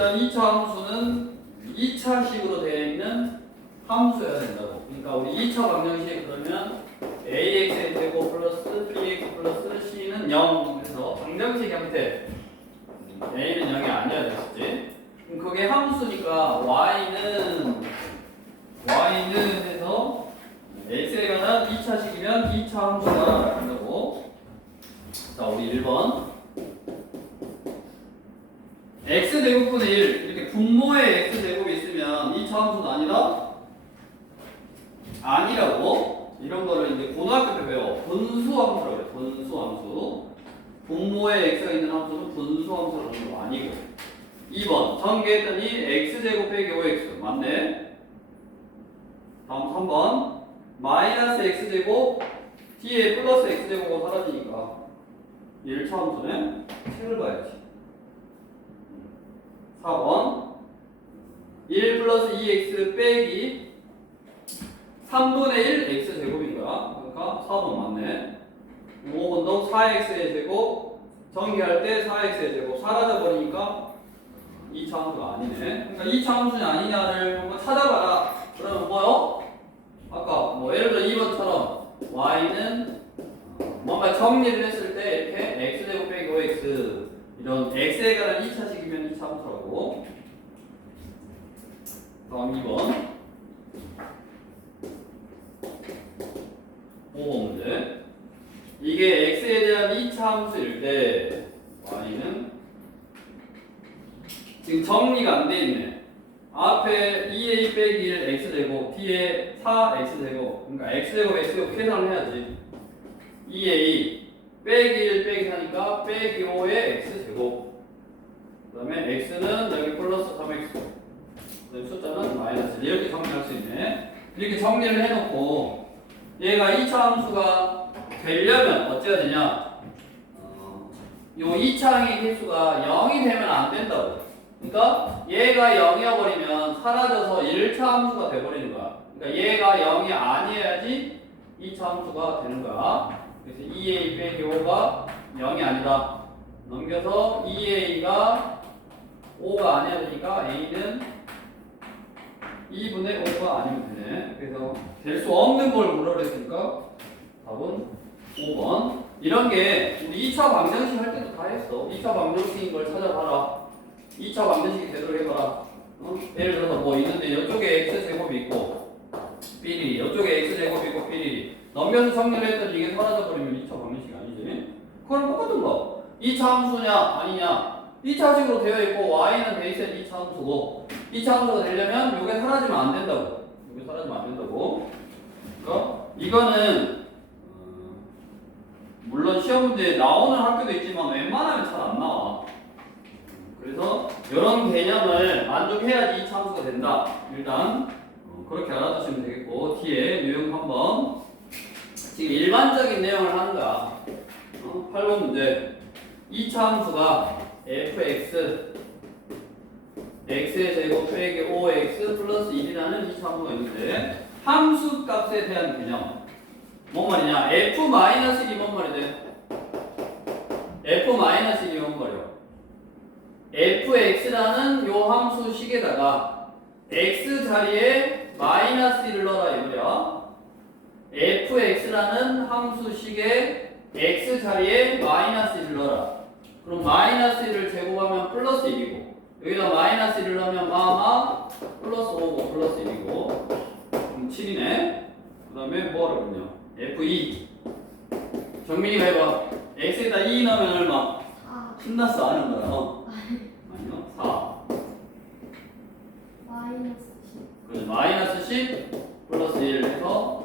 일단 2차 함수는 2차식으로 되어 있는 함수여야 된다고. 그러니까 우리 2차 방정식 그러면 ax의 제곱 플러스 bx 플러스 c는 0 해서 방정식 형태 a는 0이 아니어야 되겠지. 그럼 그게 함수니까 y는 해서 x에 관한 2차식이면 2차 함수가 된다고. 자, 우리 1번 x제곱분의 1 이렇게 분모의 x제곱이 있으면 2차 함수는 아니다? 아니라고. 이런 거를 이제 고등학교 때 배워. 분수함수라고 그래. 분수함수. 분모의 x가 있는 함수는 분수함수라는 거 아니고. 2번 전개했더니 x제곱 빼기 5x 맞네. 다음 3번 마이너스 x제곱 뒤에 플러스 x제곱으로 사라지니까 1차 함수는 책을 봐야지. 4번 1 플러스 2x 빼기 3분의 1 x제곱인 거야. 그러니까 4번 맞네. 5번도 4x의 제곱 전개할 때 4x의 제곱 사라져 버리니까 2차 함수가 아니네. 그러니까 2차 함수는 아니냐를 한번 찾아봐라. 그러면 뭐요? 아까 뭐 예를 들어 2번처럼 y는 뭔가 정리를 했을 때 이렇게 x제곱 빼기 5x 이런 x에 관한 2차식이면 2차 함수라고. 다음 2번 5번 문제. 이게 x에 대한 2차 함수일 때 y는 지금 정리가 안 돼 있네. 앞에 2a 빼기 1 x제곱 뒤에 4x제곱 그러니까 x제곱 계산을 해야지. 2a 빼기 1 빼기 4니까 빼기 5의 x제곱 그 다음에 x는 여기 플러스 3x 그 다음에 숫자는 마이너스 이렇게 정리할 수 있네. 이렇게 정리를 해놓고 얘가 2차 함수가 되려면 어찌해야 되냐. 요 2차항의 개수가 0이 되면 안 된다고. 그러니까 얘가 0이어버리면 사라져서 1차 함수가 돼버리는 거야. 그러니까 얘가 0이 아니어야지 2차 함수가 되는 거야. 그래서 2a 빼기 5가 0이 아니다. 넘겨서 2a가 5가 아니어야 되니까 a는 2분의 5가 아니면 되네. 그래서 될 수 없는 걸 뭐라 그랬으니까 답은 5번. 이런 게 우리 2차 방정식 할 때도 다 했어. 2차 방정식인 걸 찾아봐라. 2차 방정식이 되도록 해봐라. 예를 들어서 뭐 있는데 이쪽에 x제곱이 있고 삐리리 이쪽에 x제곱이 있고 삐리리 넘겨서 정리를 했더니 이게 사라져버리면 2차 방정식이 아니지. 그럼 똑같은 거 2차 함수냐 아니냐 2차식으로 되어 있고 y는 베이스에 2차 함수고 2차 함수가 되려면 이게 사라지면 안 된다고. 이게 사라지면 안 된다고. 그러니까 이거는 물론 시험 문제에 나오는 학교도 있지만 웬만하면 잘 안 나와. 그래서 이런 개념을 만족해야지 2차 함수가 된다. 일단 그렇게 알아두시면 되겠고 뒤에 유형 한번 지금 일반적인 내용을 하는 거야. 8번 문제 2차 함수가 fx x의 제곱 빼기 5x 플러스 1이라는 2차 함수가 있는데 함수 값에 대한 개념 뭔 말이냐. f-1이 뭔 말이 돼? f-1이 뭔 말이야? fx라는 요 함수 식에다가 x 자리에 마이너스 1을 넣어라 이거야. fx라는 함수 식에 x 자리에 마이너스 1을 넣어라. 그럼 마이너스 1을 제곱하면 플러스 1이고 여기다 마이너스 1을 넣으면 마마 플러스 5고 플러스 1이고 그럼 7이네. 그 다음에 뭐하러 그러냐 f2 정민이가 해봐. x에다 2 넣으면 얼마? 신났어 안 하는 거야. 아니요 4 그래서 마이너스 10 플러스 1 해서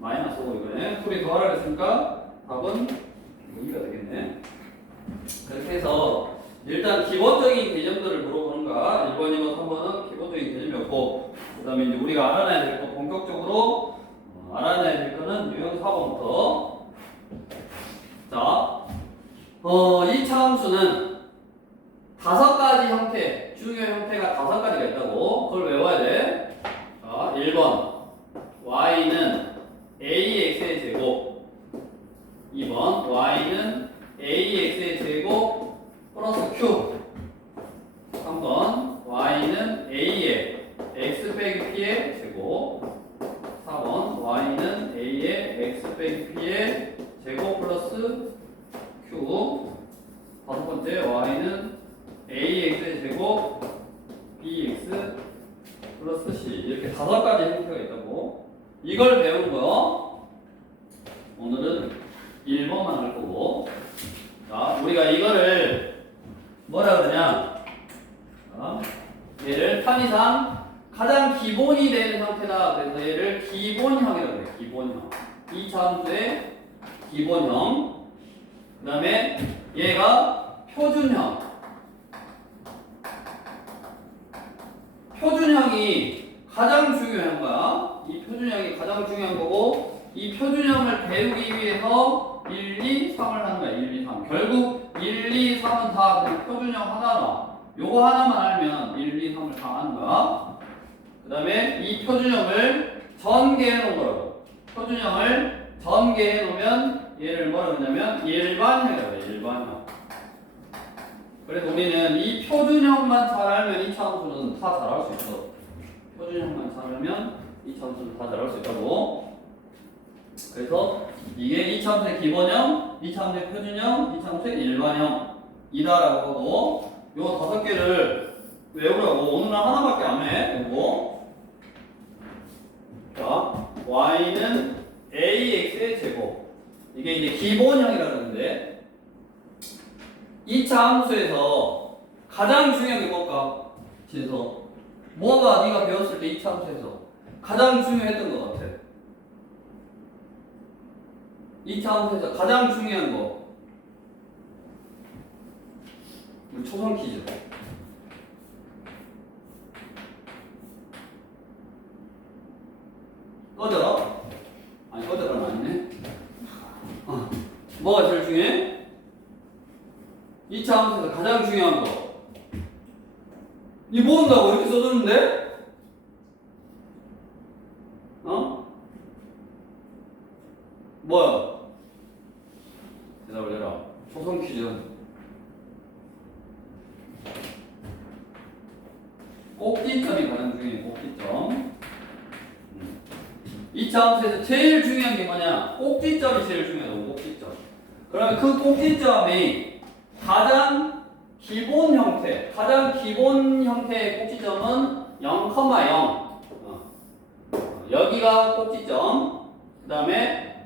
마이너스 5 이거네. 둘이 더하라 그랬으니까 답은 2가 되겠네. 그렇게 해서 일단 기본적인 개념들을 물어보는 거야. 1번, 2번, 3번은 기본적인 개념이었고 그 다음에 이제 우리가 알아내야 될 거 본격적으로 알아내야 될 거는 유형 4번부터. 자, 2차 함수는 5가지 형태, 중요 형태가 5가지가 있다고. 그걸 외워야 돼. 자, 1번 y는 ax의 제곱 2번 y는 ax의 제곱 플러스 q 3번 q. 다섯 번째 y는 ax의 제곱 bx 플러스 c. 이렇게 다섯 가지 형태가 있다고. 이걸 배운 거 오늘은 1번만 할 거고. 자, 우리가 이거를 뭐라 그러냐? 얘를 편의상 가장 기본이 되는 형태다. 그래서 얘를 기본형이라고 그래. 기본형. 이 함수의 기본형. 그 다음에 얘가 표준형. 표준형이 가장 중요한 거야. 이 표준형이 가장 중요한 거고, 이 표준형을 배우기 위해서 1, 2, 3을 하는 거야. 1, 2, 3. 결국 1, 2, 3은 다 그냥 표준형 하나라. 요거 하나만 알면 1, 2, 3을 다 하는 거야. 그 다음에 이 표준형을 전개해 놓은 거라고. 표준형을 전개해 놓으면 얘를 뭐라 그러냐면 일반형이라고 해. 일반형. 그래서 우리는 이 표준형만 잘 알면 이 함수는 다 잘 할 수 있어. 표준형만 잘 알면 이 함수는 다 잘 할 수 있다고. 그래서 이게 이 함수의 기본형, 이 함수의 표준형, 이 함수의 일반형이다라고 하고, 요 다섯 개를 외우라고. 오늘은 하나밖에 안 해. 요거. 자, y는 ax의 제곱. 이게 이제 기본형이라는데, 2차 함수에서 가장 중요한 게 뭘까? 진서. 뭐가 네가 배웠을 때 2차 함수에서 가장 중요했던 것 같아? 2차 함수에서 가장 중요한 거. 우리 초성 퀴즈. 꺼져라? 아니, 꺼져라는 아니네. 뭐가 제일 중요해? 2차 함수에서 가장 중요한 거. 이 모은다고 이렇게 써줬는데? 뭐야? 대답을 해라. 초성 퀴즈. 꼭지점이 가장 중요해. 꼭지점. 2차 함수에서 제일 중요한 게 뭐냐? 꼭지점이 제일 중요하다고. 꼭지점. 그러면 그 꼭지점이 가장 기본 형태, 가장 기본 형태의 꼭지점은 0,0. 여기가 꼭지점. 그 다음에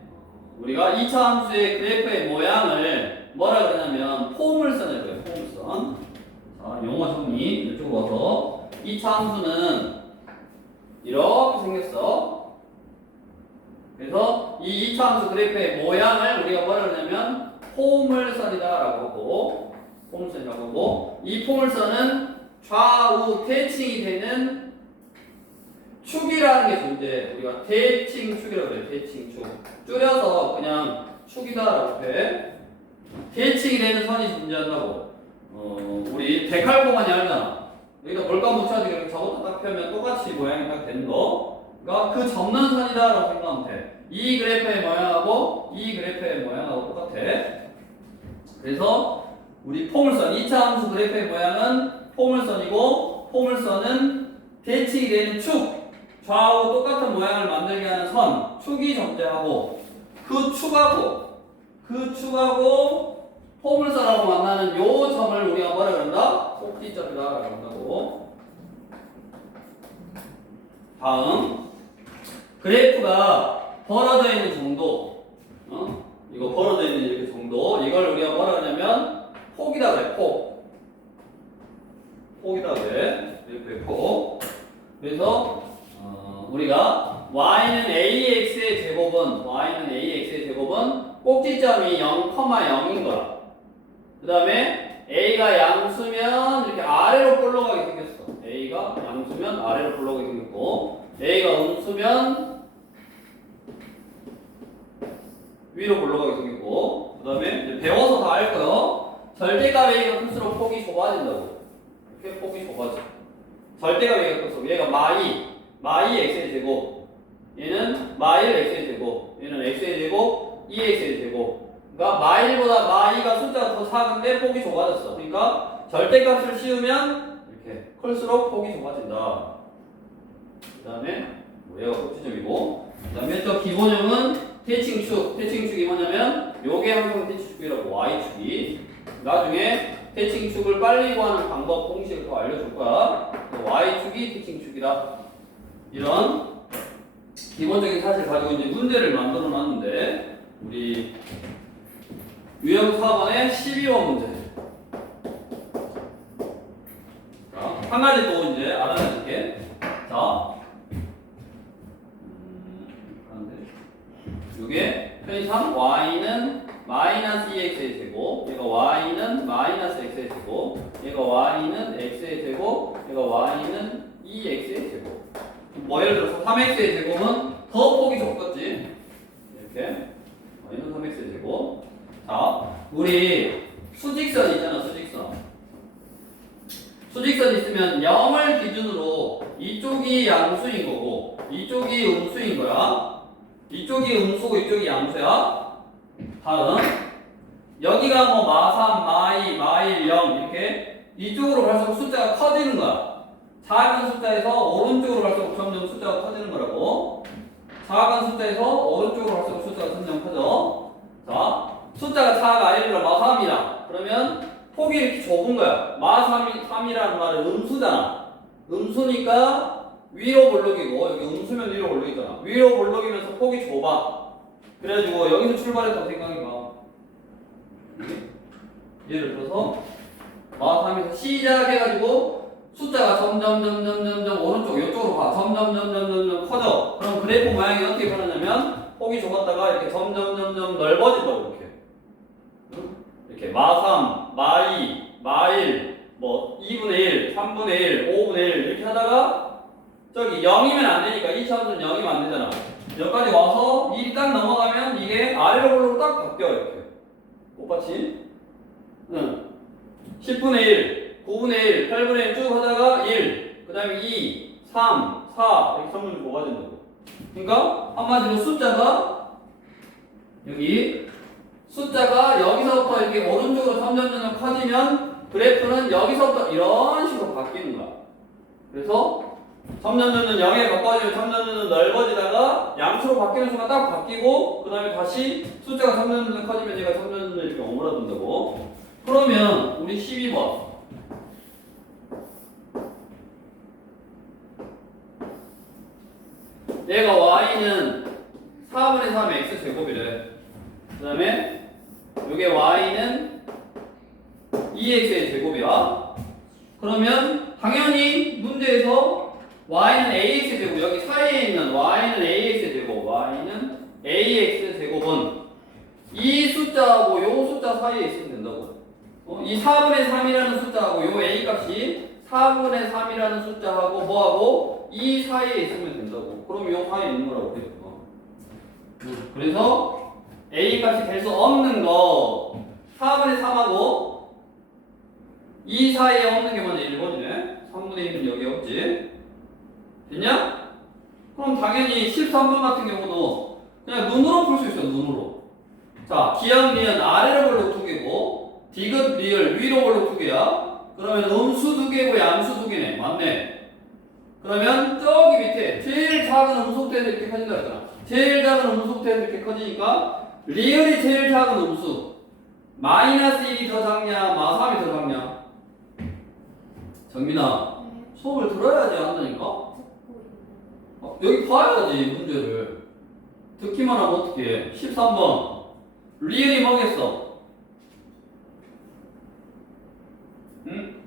우리가 2차 함수의 그래프의 모양을 뭐라 그러냐면 포물선을 그래요. 포물선. 자, 용어 정리. 이쪽으로 와서 2차 함수는 이렇게 생겼어. 그래서 이 2차 함수 그래프의 모양을 우리가 뭐라 그러냐면 포물선이다라고 하고, 포물선이라고 하고, 이 포물선은 좌우 대칭이 되는 축이라는 게 존재해. 우리가 대칭축이라고 해요. 대칭축. 줄여서 그냥 축이다라고 해. 대칭이 되는 선이 존재한다고. 우리 데칼코마니 알잖아. 여기다 뭘까 묻혀가지고 이렇게 저것도 딱 펴면 똑같이 모양이 딱 되는 거. 그러니까 그 접는 선이다라고 생각하면 돼. 이 그래프의 모양하고 이 그래프의 모양하고 똑같아. 그래서 우리 포물선 2차 함수 그래프의 모양은 포물선이고, 포물선은 대칭이 되는 축, 좌우 똑같은 모양을 만들게 하는 선, 축이 존재하고, 그 축하고 포물선하고 만나는 요 점을 우리가 뭐라 그런다? 꼭지점이라고 한다고. 다음, 그래프가 벌어져 있는 정도, 이거 벌어져 있는 이렇게 정도, 이걸 우리가 뭐라 하냐면 폭이다 그래. 폭이다 그래. 그래프의 폭. 그래서 우리가 y는 ax의 제곱은 꼭지점이 0,0인 거야. 그 다음에 a가 양수면 이렇게 아래로 볼록하게 생겼어. a가 양수면 아래로 볼록하게 생겼고, a가 음수면 위로 볼록하게 생겼고, 그 다음에 이제 배워서 다 알 거요. 절대값 a가 클수록 폭이 좁아진다고. 이렇게 폭이 좁아져. 절대값 a가 클수록 얘가 마이 x의 제곱, 얘는 마일 x의 제곱, 얘는 x의 제곱, 2x의 제곱. 그러니까 마일보다 마이가 숫자가 더 작은데 폭이 좁아졌어. 그러니까 절대값을 씌우면 이렇게 클수록 폭이 좁아진다. 그 다음에 얘가 꼭지점이고, 그 다음에 또 기본형은 대칭축이 뭐냐면 요게 항상 대칭축이라고 y축이. 나중에 대칭축을 빨리 구하는 방법 공식을 또 알려줄 거야. y축이 대칭축이다. 이런 기본적인 사실 가지고 이제 문제를 만들어 놨는데 우리 유형 4번의 12번 문제. 자, 한 가지 또 이제 알아내줄게. 자, 요게 편의상 y는 마이너스 2x의 제곱, 얘가 y는 마이너스 x의 제곱, 얘가 y는 x의 제곱, 얘가 y는 2x의 제곱. 뭐 예를 들어서 3x의 제곱은 더 폭이 적겠지. 이렇게 y는 3x의 제곱. 자, 우리 수직선 있잖아, 수직선 있으면 0을 기준으로 이쪽이 양수인 거고 이쪽이 음수인 거야. 이쪽이 음수고 이쪽이 양수야. 다음 여기가 뭐 마3, 마2, 마1, 0 이렇게 이쪽으로 갈수록 숫자가 커지는 거야. 작은 숫자에서 오른쪽으로 갈수록 점점 숫자가 커지는 거라고. 작은 숫자에서 오른쪽으로 갈수록 숫자가 점점 커져. 자, 숫자가 작아. 예를 들어 마3이다. 그러면 폭이 이렇게 좁은 거야. 마3이라는 말은 음수잖아. 음수니까 위로 볼록이고 여기 음수면 위로 볼록이잖아. 위로 볼록이면서 폭이 좁아. 그래가지고 여기서 출발했다고 생각해봐. 예를 들어서 마3에서 시작해가지고 숫자가 점점 오른쪽 이쪽으로 가. 점점 커져. 그럼 그래프 모양이 어떻게 변하냐면 폭이 좁았다가 이렇게 점점 넓어진다고 이렇게 마3, 마2, 마1, 뭐 2분의 1, 3분의 1, 5분의 1 이렇게 하다가 저기 0이면 안 되니까 이 차원은 0이면 안 되잖아. 여기까지 와서 1이 딱 넘어가면 이게 아래로 볼록으로 딱 바뀌어 이렇게. 똑같이. 응. 10분의 1, 9분의 1, 8분의 1 쭉 하다가 1, 그 다음에 2, 3, 4 이렇게 점점 좁아진다고. 그러니까 한마디로 숫자가 여기서부터 이렇게 오른쪽으로 점점 커지면 그래프는 여기서부터 이런 식으로 바뀌는 거야. 그래서 점점 0에 가까워지면 점점 넓어지다가 양수로 바뀌는 순간 딱 바뀌고 그 다음에 다시 숫자가 점점 커지면 얘가 점점 이렇게 오므라든다고. 그러면 우리 12번 얘가 y는 4분의 3 x 제곱이래. 그 다음에 요게 y는 2x의 제곱이야. 그러면 당연히 문제에서 y는 ax의 제곱, 여기 사이에 있는 y는 ax의 제곱, y는 ax 제곱은 이 숫자하고 요 숫자 사이에 있으면 된다고. 이 4분의 3이라는 숫자하고 요 a 값이 4분의 3이라는 숫자하고 뭐하고 이 사이에 있으면 된다고. 그럼 요 사이에 있는 거라고 그랬어. 그래서 a 값이 될 수 없는 거 4분의 3하고 이 사이에 없는 게 먼저 1번이네. 3분의 1은 여기 없지. 됐냐? 그럼 당연히 13번 같은 경우도 그냥 눈으로 풀 수 있어. 눈으로. 자, 기역 리은 아래로 볼록 두 개고 디귿 리을 위로 볼록 두 개야. 그러면 음수 두 개고 양수 두 개네. 맞네. 그러면 저기 밑에 제일 작은 음수부터 이렇게 커진다 했잖아. 제일 작은 음수부터 이렇게 커지니까 리을이 제일 작은 음수 마이너스 1이 더 작냐 마3이 더 작냐? 정민아, 수업을 들어야지 한다니까? 여기 봐야지 문제를. 듣기만 하면 어떻게 해? 13번 리을이 뭐겠어? 응?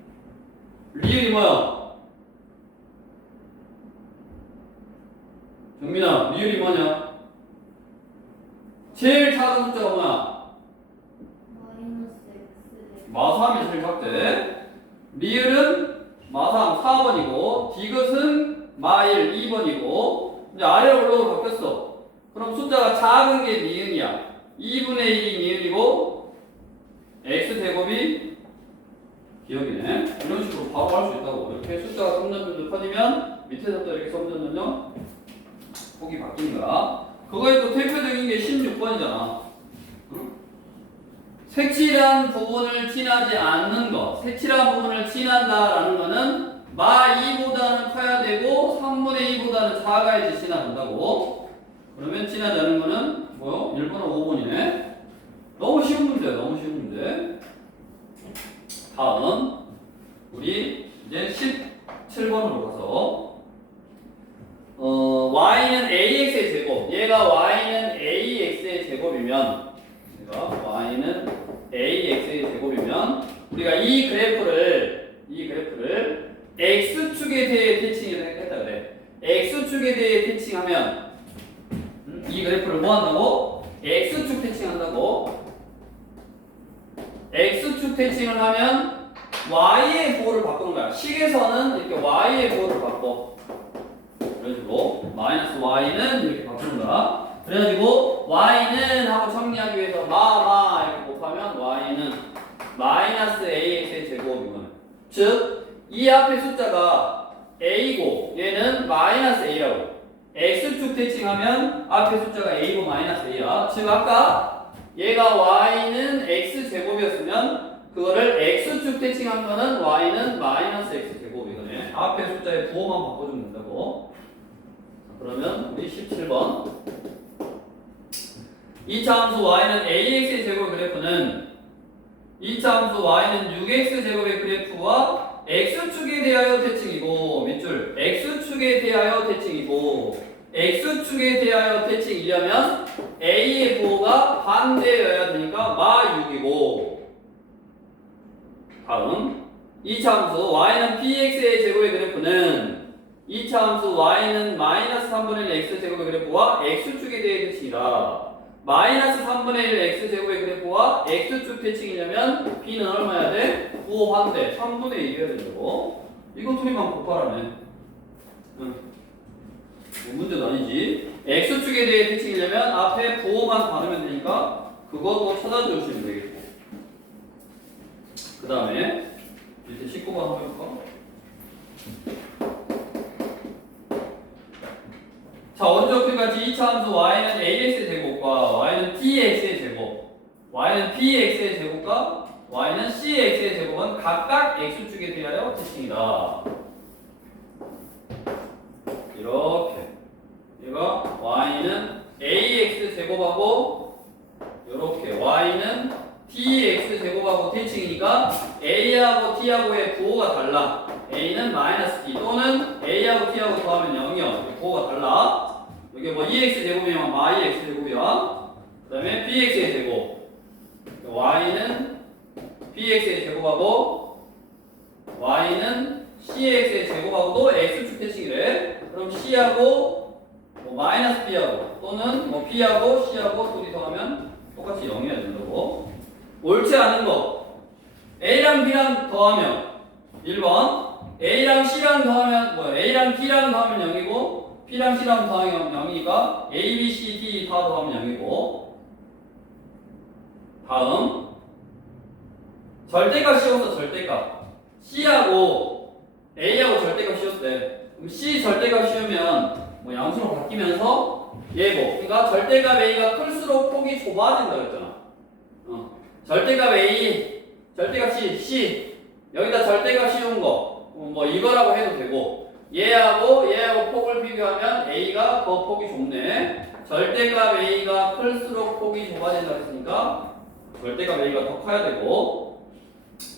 리을이 뭐야? 정민아, 리을이 뭐냐? 제일 작은 숫자가 뭐야? 마3이 제일 작대. 리을은 마3 4번이고 디귿은 마1 2번이고 이제 아래로 올라가 바뀌었어. 그럼 숫자가 작은 게 니은이야. 2분의 1이 니은이고 x제곱이 기억이네. 이런 식으로 바로 할 수 있다고. 이렇게 숫자가 점점 커지면 밑에서부터 이렇게 점점 폭이 바뀌는 거야. 그거에 또 대표적인 게 16번이잖아. 색칠한 부분을 칠하지 않는 거. 색칠한 부분을 칠한다라는 거는 마2보다는 커야 되고 3분의 2보다는 작아야지 칠한다고. 그러면 칠하지 않는 거는 뭐요? 1번하고 5번이네. 너무 쉬운 문제야. 너무 쉬운 문제. 다음 우리 이제 17번으로 가서 y는 ax의 제곱. 얘가 y는 ax의 제곱이면 y는 ax의 제곱이면 우리가 이 그래프를 x축에 대해 대칭을 했다 그래. x축에 대해 대칭하면 이 그래프를 뭐 한다고? x축 대칭한다고. x축 대칭을 하면 y의 부호를 바꾸는 거야. 식에서는 이렇게 y의 부호를 바꿔. 그래가지고 마이너스 y는 이렇게 바꾸는 거야. 그래가지고 y는 하고 정리하기 위해서 마 이렇게 곱하면 y는 마이너스 ax의 제곱이면 즉 이 앞에 숫자가 a고 얘는 마이너스 a라고. x축 대칭하면 앞에 숫자가 a고 마이너스 a야. 즉 아까 얘가 y는 x제곱이었으면 그거를 x축 대칭한 거는 y는 마이너스 x제곱이거든. 앞에 숫자의 부호만 바꿔주면 된다고. 그러면 우리 17번 2차 함수 y는 ax의 제곱 그래프는 2차 함수 y는 6x제곱의 그래프와 x축에 대하여 대칭이고 밑줄 x축에 대하여 대칭이고 x축에 대하여 대칭이려면 a의 부호가 반대여야 되니까 마 6이고 다음 2차 함수 y는 px의 제곱의 그래프는 2차 함수 y는 마이너스 3분의 1 x제곱의 그래프와 x축에 대해 대칭이다. 마이너스 3분의 1 x제곱의 그래프와 x축 대칭이려면 b는 얼마야 돼? 부호 반대 3분의 1이어야 된다고. 이거 둘이만 곱하라네. 응. 뭐 문제도 아니지. x축에 대해 대칭이려면 앞에 부호만 받으면 되니까 그것도 찾아주시면 되겠고. 그 다음에 밑에 19번 한번 해볼까? 자, 먼저 끝까지 2차 함수 y는 ax의 제곱과 y는 tx의 제곱, y는 px의 제곱과 y는 cx의 제곱은 각각 x축에 대하여 대칭이다. 이렇게 얘가 y는 ax 제곱하고 이렇게 y는 tx 제곱하고 대칭이니까 a하고 t하고의 부호가 달라. a는 마이너스 t 또는 a하고 t하고 더하면 0이야. 부호가 달라. 여기 뭐 2x 제곱이면 yx 제곱이야. 그 다음에 bx의 제곱. y는 bx의 제곱하고 y는 cx의 제곱하고도 x축 대칭이래. 그럼 c하고 뭐 마이너스 b하고 또는 뭐 b하고 c하고 둘이 더하면 똑같이 0이어야 된다고. 옳지 않은 거. a랑 b랑 더하면 1번 a랑 c랑 더하면 뭐 a랑 t랑 더하면 0이고 P랑 C랑 더하면 0이니까 A, B, C, D 다 더하면 0이고 다음 절대값 씌웠어. 절대값 C하고 A하고 절대값 씌웠대. 그럼 C 절대값 씌우면 뭐 양수로 바뀌면서 얘고 그러니까 절대값 A가 클수록 폭이 좁아진다 그랬잖아. 절대값 A, 절대값 C 여기다 절대값 씌운 거 뭐 이거라고 해도 되고 얘하고 폭을 비교하면 A가 더 폭이 좁네. 절대값 A가 클수록 폭이 좁아진다 했으니까 절대값 A가 더 커야 되고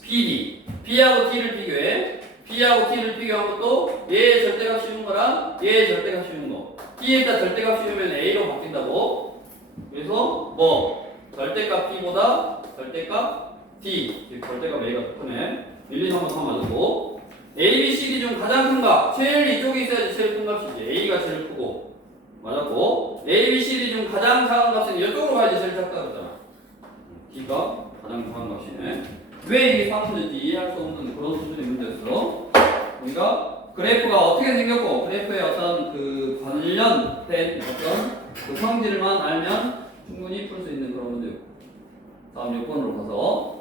PD, B하고 T를 비교해. B하고 T를 비교한 것도 얘의 절대값 씌운 거랑 얘의 절대값 씌운 거 T에다 절대값 씌우면 A로 바뀐다고. 그래서 뭐 절대값 P보다 절대값 T 절대값 A가 더 크네. 1, 2, 3번 다 맞고 A, B, C, D 중 가장 큰 값 제일 이쪽에 있어야지 제일 큰 값이지. A가 제일 크고 맞았고 A, B, C, D 중 가장 작은 값은 이쪽으로 가야지 제일 작다 그랬잖아. D가 가장 작은 값이네. 왜 이게 3문제인지 이해할 수 없는 그런 수준의 문제였어. 우리가 그래프가 어떻게 생겼고 그래프의 어떤 그 관련된 어떤 그 성질만 알면 충분히 풀 수 있는 그런 문제였고 다음 6번으로 가서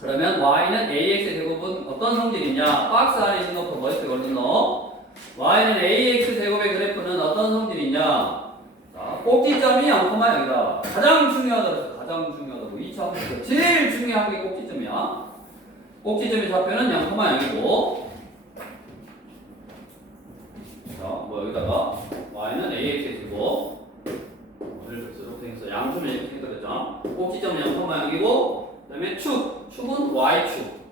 그러면 y는 ax의 제곱은 어떤 성질이냐? 박스 안에 있는 것부터 머릿속에 얼른 넣어. y는 ax 제곱의 그래프는 어떤 성질이냐? 자, 꼭지점이 0,0이다. 가장 중요하다고 했어. 가장 중요하다고. 2차 함수 제일 중요한 게 꼭지점이야. 꼭지점의 좌표는 0,0이고 자, 뭐 여기다가 y는 ax의 제곱 예를 들어서 꼭지점은 0,0이고 그다음에 축은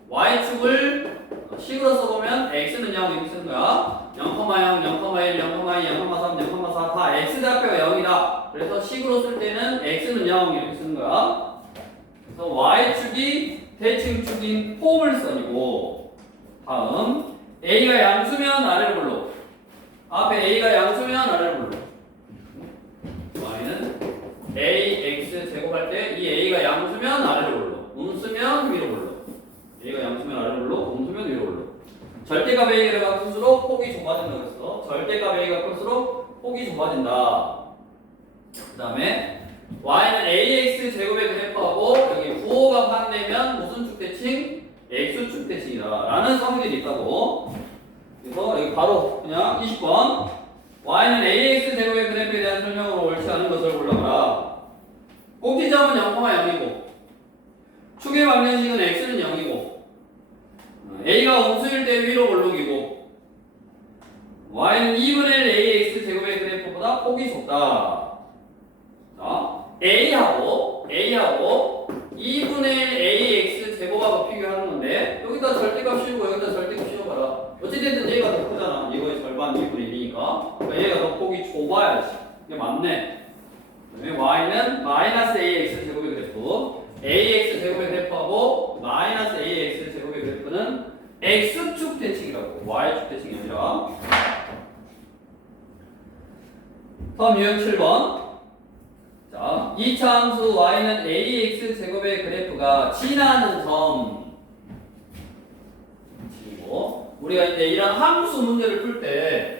y축을 식으로 써보면 x는 0 이렇게 쓰는 거야. 0,0, 0,1, 0,2, 0,3, 0,4 다 x좌표가 0이다. 그래서 식으로 쓸 때는 x는 0 이렇게 쓰는 거야. 그래서 y축이 대칭축인 포물선이고 다음 a가 양수면 아래로 불러. 앞에 a가 양수면 아래로 불러. y는 ax 제곱할 때 이 a가 양수면 아래로 불러. 음수면 위로 불러. a가 양수면 아래로 불러. 음수면 위로 불러. 절대값 a가 클수록 폭이 좁아진다고 했어. 절대값 a가 클수록 폭이 좁아진다. 그 다음에 y는 ax 제곱의 그래프하고 여기 부호가 반대면 무슨 축대칭? x축 대칭이다 라는 사무들이 있다고. 그래서 여기 바로 그냥 20번 y는 ax 제곱의 그래프에 대한 설명으로 옳지 않은 것을 골라봐라. 꼭지점은 0,0이고 축의 방정식은 x는 0이고 a가 음수일 때 위로 올록이고 y는 2분의 1 ax 제곱의 그래프보다 폭이 좁다. 자, a하고 2분의 1 ax 제곱하고 비교하는 건데 여기다 절대값 씌우고 여기다 절대값 씌워봐라. 어찌됐든 얘가 더 크잖아. 이거의 절반 2분의 1이니까 그러니까 얘가 더 폭이 좁아야지. 이게 맞네. 그다음에 y는 마이너스 ax 제곱의 그래프 ax 제곱의 그래프하고 마이너스 ax 제곱의 그래프는 x축 대칭이라고 y축 대칭이 아니라. 다음 유형 7번. 자, 2차 함수 y는 ax 제곱의 그래프가 지나는 점이고 우리가 이제 이런 함수 문제를 풀 때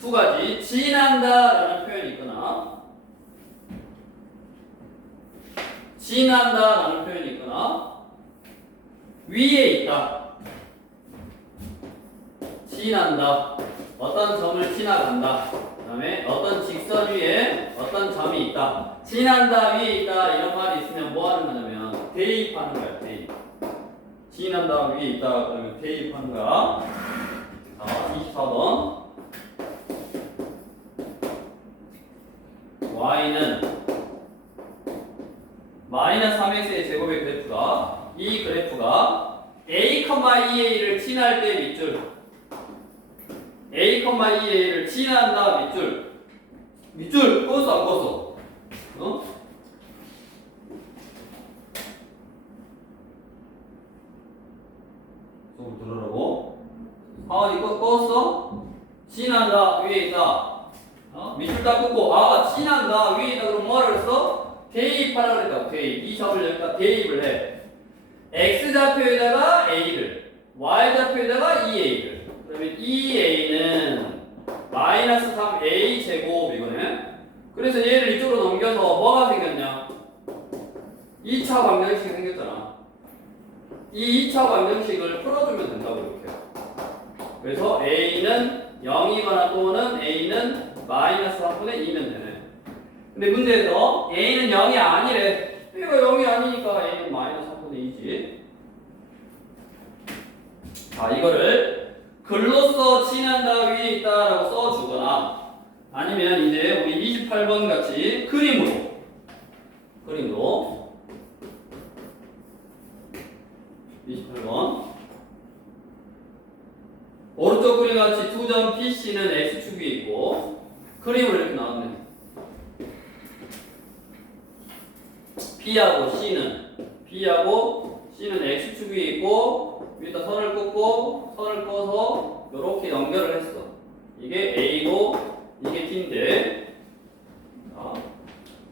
두 가지 지난다라는 표현이 있거나 지난다라는 표현이 있거나 위에 있다. 지난다. 어떤 점을 지나간다. 그 다음에 어떤 직선 위에 어떤 점이 있다. 지난다, 위에 있다 이런 말이 있으면 뭐 하는 거냐면 대입하는 거야. 대입. 지난다, 위에 있다 그러면 대입하는 거야. 자, 24번 y는 마이너스 3x의 제곱의 그래프가 이 그래프가 a,2a를 지날 때 밑줄 a,2a를 지난다 밑줄 껐어 안 껐어? 어? 좀 들으라고. 이거 껐어? 지난다 위에 있다. 밑줄 딱 끄고 지난다 위에 있다 그럼 뭐하라 그랬어? 대입하라 그랬다고. 대입. 이 점을 여기다 대입을 해. x좌표에다가 a를 y좌표에다가 2a를 그러면 2a는 마이너스 3a 제곱 이거네. 그래서 얘를 이쪽으로 넘겨서 뭐가 생겼냐? 2차 방정식이 생겼잖아. 이 2차 방정식을 풀어주면 된다고 이렇게. 그래서 a는 0이거나 또는 a는 마이너스 3분의 2면 되네. 근데 문제에서 a는 0이 아니래. 얘가 0이 아니니까 a는 마이너스 3분의 2지. 자, 이거를 글로써 지난다 위에 있다라고 써주거나 아니면 이제 우리 28번 같이 그림으로 28번 오른쪽 그림 같이 두 점 BC는 X축이 있고 그림으로 이렇게 나왔네. B하고 C는 X축이 있고 위에다 선을 긋고 선을 꺼서 이렇게 연결을 했어. 이게 A고 이게 T인데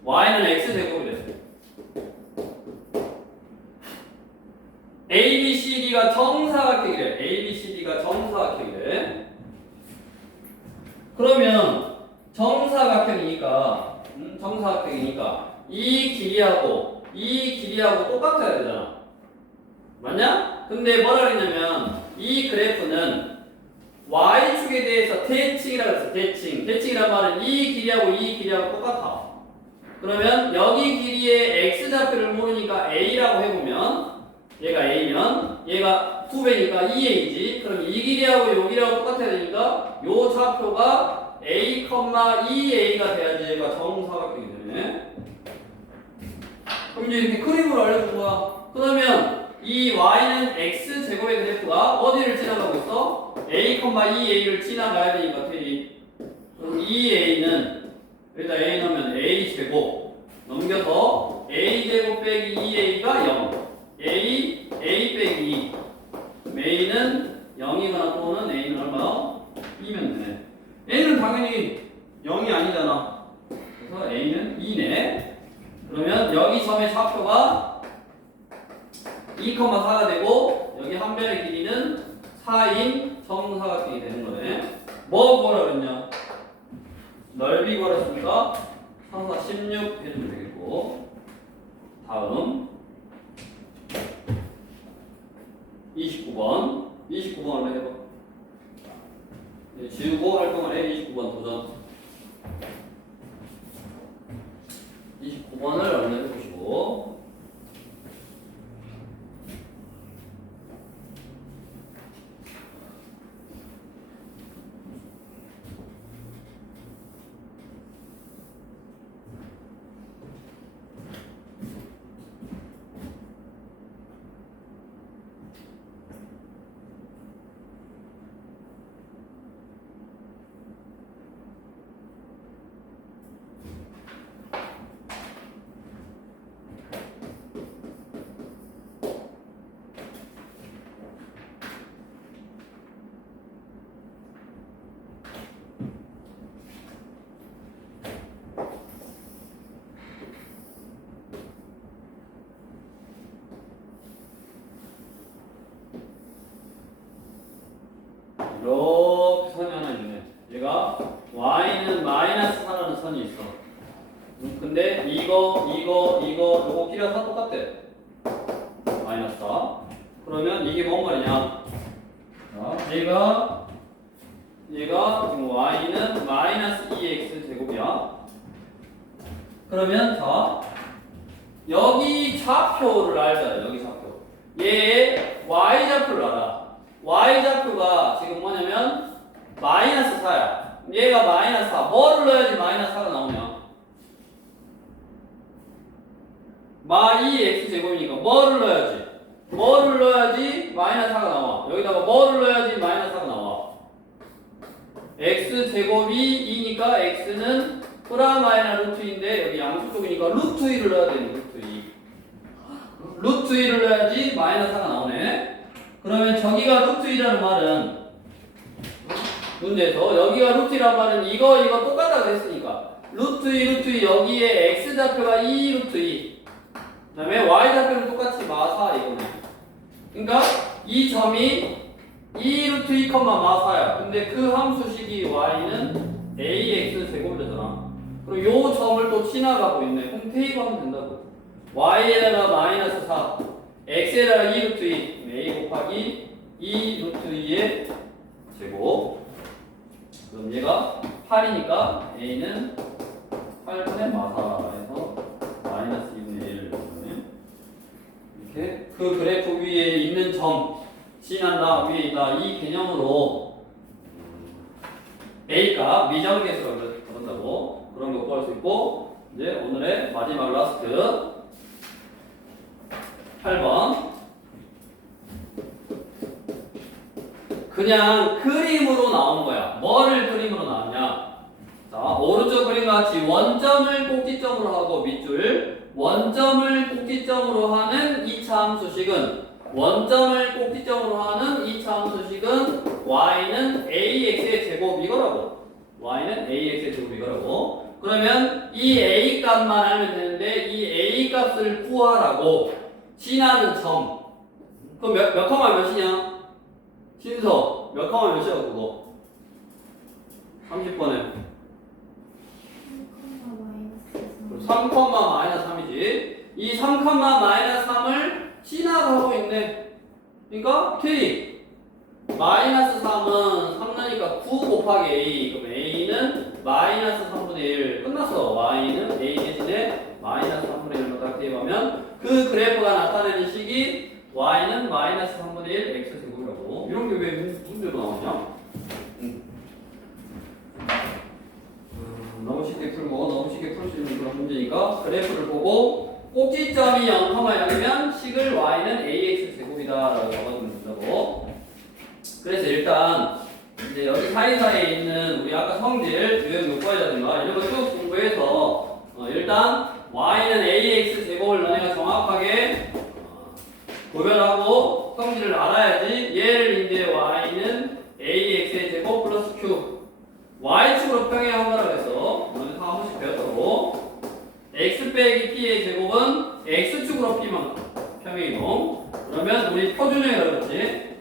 Y는 X제곱이 됐어. ABCD가 정사각형이래. ABCD가 정사각형이래. 그러면 정사각형이니까 이 길이하고 똑같아야 되잖아. 맞냐? 근데 뭐라 그랬냐면 이 그래프는 Y축에 대해서 대칭이라고 했어. 대칭이란 말은 이 길이하고 똑같아. 그러면 여기 길이의 X좌표를 모르니까 A라고 해보면 얘가 A면 얘가 2배니까 2A지. 그럼 이 길이하고 요 길이하고 똑같아야 되니까 요 좌표가 A, 2A가 돼야지 얘가 정사각형이 되네. 그럼 이제 이렇게 그림으로 알려준 거야. 그러면 이 y는 x제곱의 그래프가 어디를 지나가고 있어? a, 2a를 지나가야 되니까 테리. 그럼 2a는 여기다 a 넣으면 a제곱 넘겨서 a제곱 빼기 2a가 0 a 빼기 2 a는 0이거나 또는 a는 얼마? 2면 되네. a는 당연히 0이 아니잖아. 그래서 a는 2네. 그러면 여기 점의 좌표가 2,4가 되고 여기 한 변의 길이는 4인 정사각형이 되는 거네. 뭐 구하라 그랬냐? 넓이 구하랬으니까 4, 4, 16 해주면 되겠고, 다음 29번 얼른 해봐. 지우고 할 동안에 29번 도전. 29번을 얼른 해보시고. 이렇게 선이 하나 있네. 얘가 y는 마이너스 4라는 선이 있어. 근데 이거 요거 길이가 다 똑같대. 마이너스 4. 그러면 이게 뭔 말이냐? 자, 얘가 지금 y는 마이너스 2x 제곱이야. 그러면 자, 여기 좌표를 알자. 여기 좌표. 얘의 y 좌표를 알아. y 좌표가 지금 뭐냐면 마이너스 4야. 얘가 마이너스 4. 뭐를 넣어야지 마이너스 4가 나오냐? 마 2x 제곱이니까 뭐를 넣어야지 마이너스 4가 나와. 여기다가 뭐를 넣어야지 마이너스 4가 나와. x 제곱이 2니까 x는 프라마이너 루트 2인데 여기 양수 쪽이니까 루트 2를 넣어야 되는 루트 2. 루트 2를 넣어야지 마이너스 4가 나오네. 그러면 저기가 루트 2라는 말은 문제에서 여기가 루트 2라는 말은 이거 똑같다고 했으니까 루트 2 여기에 x 좌표가 2 루트 2 그 다음에 y 좌표는 똑같이 마4 이거네. 그러니까 이 점이 2 루트 2, 마4야. 근데 그 함수식이 y는 ax 제곱이 되잖아. 그럼 요 점을 또 지나가고 있네. 그럼 대입하면 된다고. y에다가 마이너스 4 x에다가 2 루트 2 a 곱하기 2 루트 2의 제곱. 그럼 얘가 8이니까 a는 8분의 마4에서 마이너스 2분의 1을 넣으면 이렇게 그 그래프 위에 있는 점 지난다 위에 있다 이 개념으로 a값 미정계수라고 그런다고 그런 거 구할 수 있고, 이제 오늘의 마지막 라스트 8번. 그냥 그림으로 나온 거야. 뭐를 그림으로 나왔냐? 자, 오른쪽 그림과 같이 원점을 꼭지점으로 하고 밑줄 원점을 꼭지점으로 하는 2차 함수식은 y는 ax의 제곱 이거라고. y는 ax의 제곱 이거라고. 그러면 이 a 값만 알면 되는데 이 a 값을 구하라고 지나는 점. 그럼 몇 컴마 몇이냐? 신서 몇 컴마 몇이야 그거? 30번에 3, 마이너스 3이지. 이 3, 마이너스 3을 지나가고 있네. 그러니까 T 마이너스 3은 3나니까 9 곱하기 A. 그럼 A는 마이너스 3분의 1 끝났어. Y는 A 대신에 마이너스 3분의 1로 딱 대입하면 그 그래프가 나타내는 식이 Y는 마이너스 3분의 1 X 제곱이라고. 이런 게 왜 문제로 나오냐? 너무 쉽게 풀고 너무 쉽게 풀 수 있는 그런 문제니까 그래프를 보고 꼭지점이 0,0이면 식을 y는 ax 제곱이다라고 적어주면 된다고. 그래서 일단 이제 여기 사이사이에 있는 우리 아까 성질, 유형 요과라든가 이런 거 쭉 공부해서 일단 y는 ax 제곱을 너네가 정확하게 구별하고 성질을 알아야지. 얘를 이제 y는 ax의 제곱 플러스 q y축으로 평행한 거라고 해서 너네 다 한 번씩 배웠다고. x 빼기 p의 제곱은 x축으로 p만 평행이동. 그러면 우리 표준형이라고 그랬지.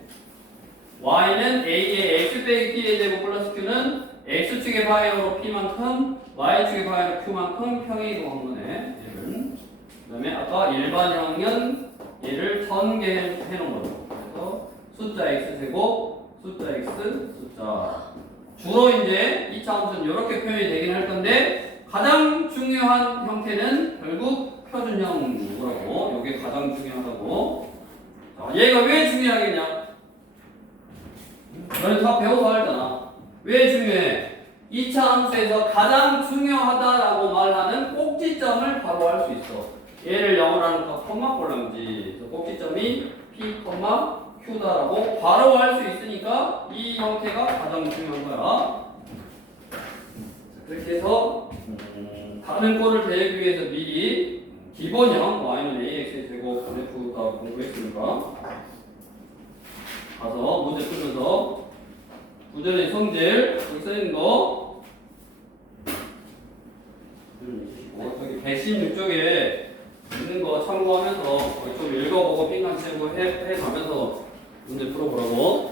y는 a의 x 빼기 p의 제곱 플러스 q는 x축의 방향으로 p만큼 y축의 방향으로 q만큼 평행이동한 거네. 얘는. 그 다음에 아까 일반형은 얘를 전개해 놓은 거죠. 그래서 숫자 x제곱, 숫자 x, 숫자. 주로 이제 2차 함수는 이렇게 표현이 되긴 할 건데 가장 중요한 형태는 결국 표준형이라고. 이게 가장 중요하다고. 자, 얘가 왜 중요하겠냐? 너희 다 배워서 알잖아. 왜 중요해? 2차 함수에서 가장 중요하다라고 말하는 꼭지점을 바로 알 수 있어. 얘를 영어로 하는 거 콤마 꼴랑지. 꼭지점이 P, Q다라고 바로 알 수 있으니까 이 형태가 가장 중요한 거야. 그렇게 해서 다른 거를 배우기 위해서 미리 기본형 y는 ax의 제곱 f가 공부했으니까 가서 문제 풀면서 구전의 성질 여기 써있는 거 여기 116쪽에 있는 거 참고하면서 좀 읽어보고 핑간 채고 해가면서 문제 풀어보라고.